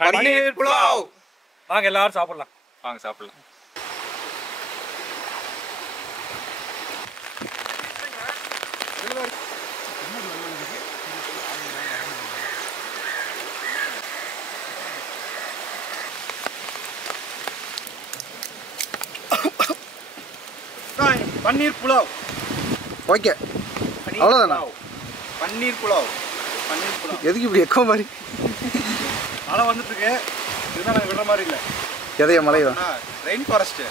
Paneer pulao. வாங்க எல்லாரும் சாப்பிடலாம். வாங்க சாப்பிடலாம். Paneer pulao. ஓகே அவ்வளோதானா? Paneer pulao. Paneer pulao. எதுக்கு இப்படி எக்கோ மாதிரி? மழை வந்துட்டு இருக்கு. இதுதான் நாங்கள் விடுற மாதிரி இல்லை. எதைய மழை தான்? Rain forest.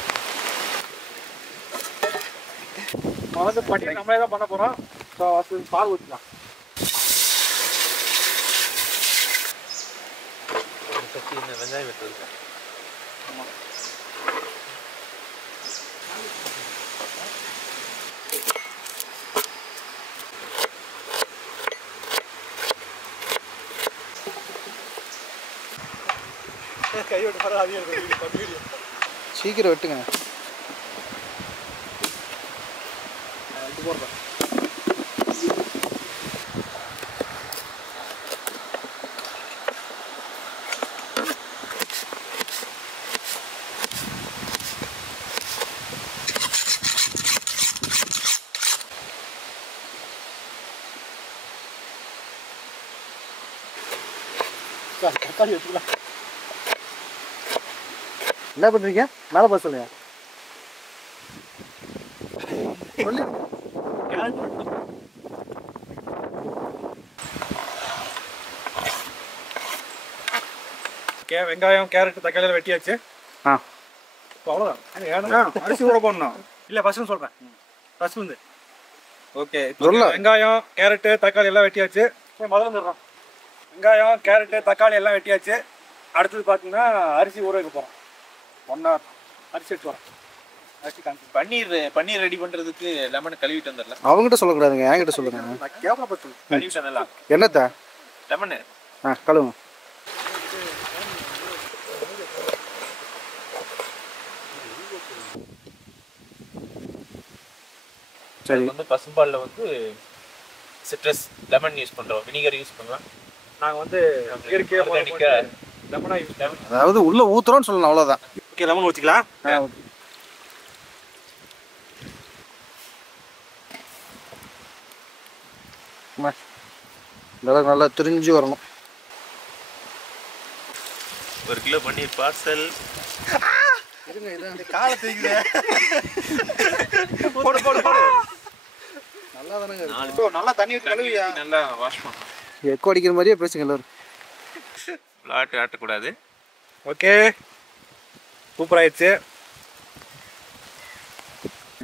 வந்து பன்னீர் நம்மளே தான் பண்ண போகிறோம். ஸோ அது பால் ஊற்றிக்கலாம். வெங்காயம் வெட்டுறது. ஆமாம். கையோட வர அதிகம் சீக்கிரம் வெட்டுங்க. இது போடுறேன். தக்காளி வச்சுக்கலாம். என்ன பண்ணுறீங்க? மேலே பார்த்து சொல்லுங்க. சொல்லி வெங்காயம் கேரட் தக்காளியில் வெட்டியாச்சு. அவ்வளோதான். அரிசி கூட போடணும். இல்லை ஃபர்ஸ்ட் சொல்கிறேன். ஃபர்ஸ்ட் வந்து ஓகே. வெங்காயம் கேரட்டு தக்காளி எல்லாம் வெட்டியாச்சு. முதல்ல வந்துடுறோம். வெங்காயம் கேரட்டு தக்காளி எல்லாம் வெட்டியாச்சு. அடுத்தது பார்த்தீங்கன்னா அரிசி ஊற வைக்க போகிறோம். 1 hour அரிசி எடுத்து வரேன். அரிசி பன்னீர் ரெடி பண்றதுக்கு லெமன் கழுவிட்டு வந்துடலாம். அவங்ககிட்ட சொல்லக்கூடாதுங்க, என்கிட்ட சொல்லுங்க. நான் கேவல பத்து கழுவிட்டு வந்துடலாம். என்னத்த? லெமன். கழுவுங்க. சரி. வந்து பசும்பாலில் வந்து சிட்ரஸ் லெமன் யூஸ் பண்ணுறோம், வினிகர் யூஸ் பண்ணலாம். நாங்கள் வந்து இயற்கையாக லெமனாக யூஸ் பண்ணுவோம். அதாவது உள்ள ஊத்துறோம்னு சொல்லணும், அவ்வளோதான். ஓகே லெமன் ஊற்றிக்கலாம். நல்லா திரிஞ்சு வரணும். 1 கிலோ பன்னீர் பார்சல். காலை தேய்க்குது. போடு போடு போடு. நல்லா தானங்க. நல்லா தண்ணி ஊற்றி கழுவியா? நல்லா வாஷ் பண்ணணும். எக்கோ அடிக்கிற மாதிரியே பேசுங்க எல்லாரும். ஆட்டக்கூடாது. ஓகே சூப்பர் ஆயிடுச்சு.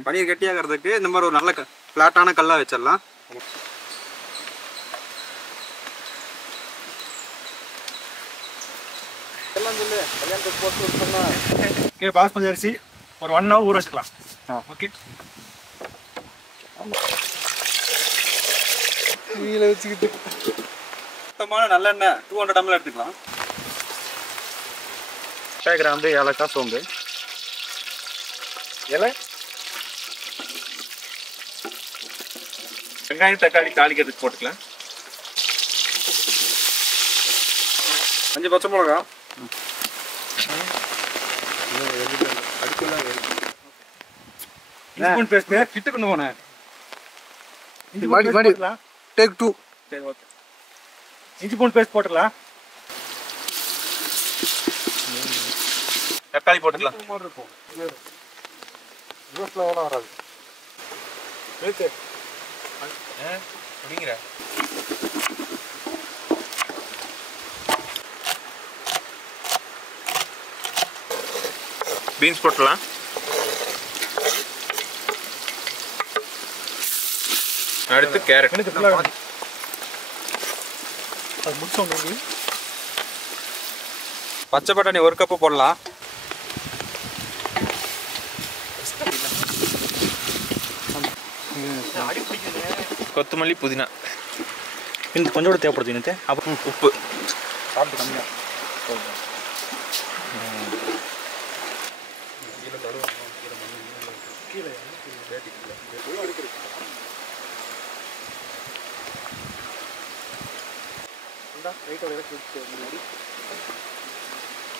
பன்னீர் கட்டியாகிறதுக்கு இந்த மாதிரி ஒரு நல்ல ஃப்ளாட்டான கல்லாக வச்சிடலாம். ஓகே பாஸ்மதி அரிசி ஒரு 1 hour ஊற வச்சுக்கலாம். ஓகே கீழே வச்சுக்கிட்டு சுத்தமான நல்லெண்ணெய் 200 ml எடுத்துக்கலாம். கிராம்பு ஏலக்காய் சோம்பு இலை வெங்காயம் தக்காளி தாளிக்கிறதுக்கு போட்டுக்கலாம். 5 பச்சை மிளகா. இஞ்சி பூண்டு பேஸ்ட் கிட்ட கொண்டு போனேன். இஞ்சி பூண்டு பேஸ்ட் போட்டுக்கலாம். டேக் 2. சரி ஓகே. இஞ்சி பூண்டு பேஸ்ட் போட்டுக்கலாம். தக்காளி போட்டுக்கலாம். இவ்வளோ ஸ்லோவெலாம் வராது. ஓகே அப்படிங்கிற பீன்ஸ் போட்டுலாம். அடுத்து கேரட். பச்சை பட்டாணி 1 கப்பு போடலாம். கொத்தமல்லி புதினா இன்னும் கொஞ்சம் கூட தேவைப்படுது. இன்னும் அப்புறம் உப்பு சாப்பிட்டு கம்மியாக கீழே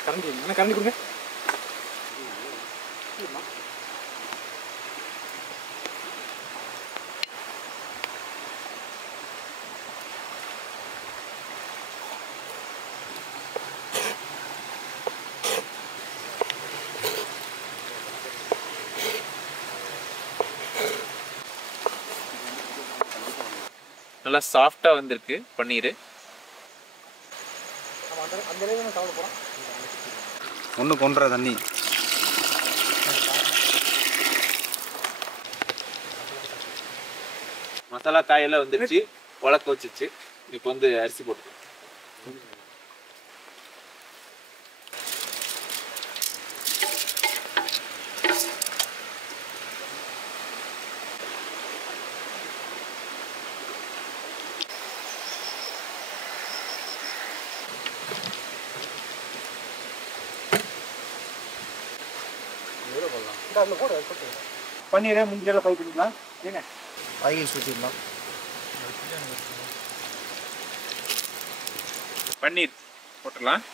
கரண்டி என்ன கரண்டி கொடுங்க. நல்லா சாஃப்டா வந்திருக்கு பன்னீர். அந்த அளவுக்கு நான் சாப்பிட போகிறோம். ஒன்று கொண்டுற தண்ணி மசாலா காயெல்லாம் வந்துருச்சு, உலக்க வச்சிச்சு. இப்போ வந்து அரிசி போட்டு பன்னீரை முந்திரியெல்லாம் ஃப்ரை பண்ணிக்கலாம். ஏங்க ஆயில் ஊற்றிடலாம். பன்னீர் போட்டுடலாம்.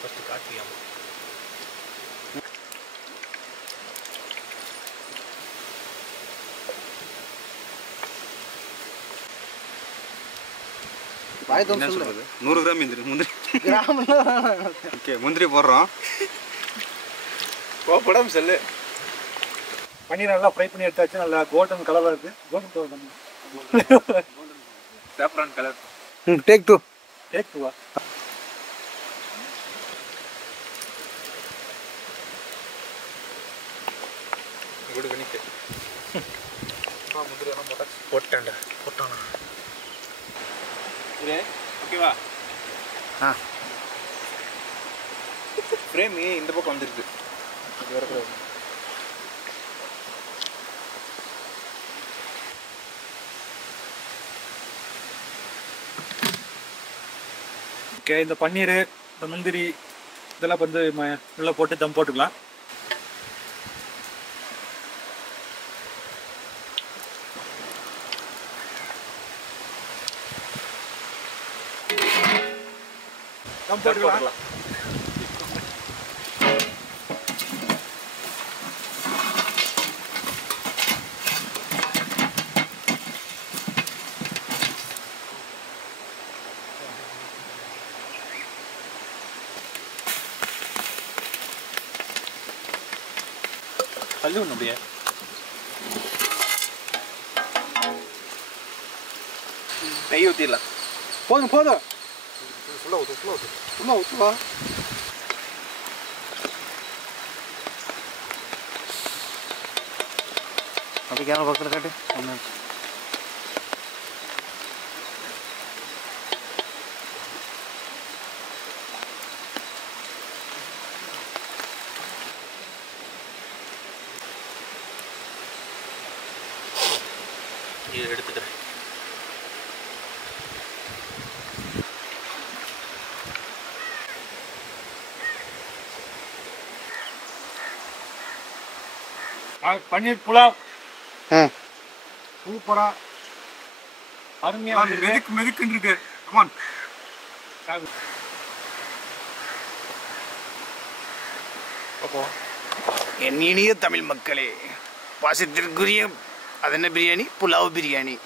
ஃபர்ஸ்ட் காட்டியாம என்ன சொல்றது? 100 கிராம் முந்திரி கிராமில் ஓகே முந்திரி போடுறோம். போடாம செல்லு. பன்னீர் நல்லா ஃப்ரை பண்ணி எடுத்தாச்சு. நல்லா கோல்டன் கலராக இருக்குது. Golden saffron colour. Take 2. Take 2 good கணிக்கு. முந்திரி எல்லாம் போட்டாண்டா போட்டானா இது ஓகேவா? ஆ ஃப்ரேம் இந்த பக்கம் வந்துருக்கு. இது வரக்கூடாது. ஓகே, இந்த பன்னீர், இந்த முந்திரி இதெல்லாம் வந்து உள்ளே போட்டு தம் போட்டுக்கலாம். தம் போட்டுக்கலாம். கல்லு ஒன்று அப்படியே நெய் ஊற்றிடலாம். போதும் போதும். ஃபுல்லாக ஊற்று, ஃபுல்லாக ஊற்று, ஃபுல்லாக ஊற்றுவா. அப்படி கேமரா பக்கத்தில் காட்டு. ஒன்று எடுத்துக்கிறேன். பன்னீர் புலாவ் ம் சூப்பரா அருமையா மெதுக்குன்னு இருக்கு. கமான். என் இனிய தமிழ் மக்களே, பாசத்திற்குரிய அது என்ன பிரியாணி? புலாவ் பிரியாணி.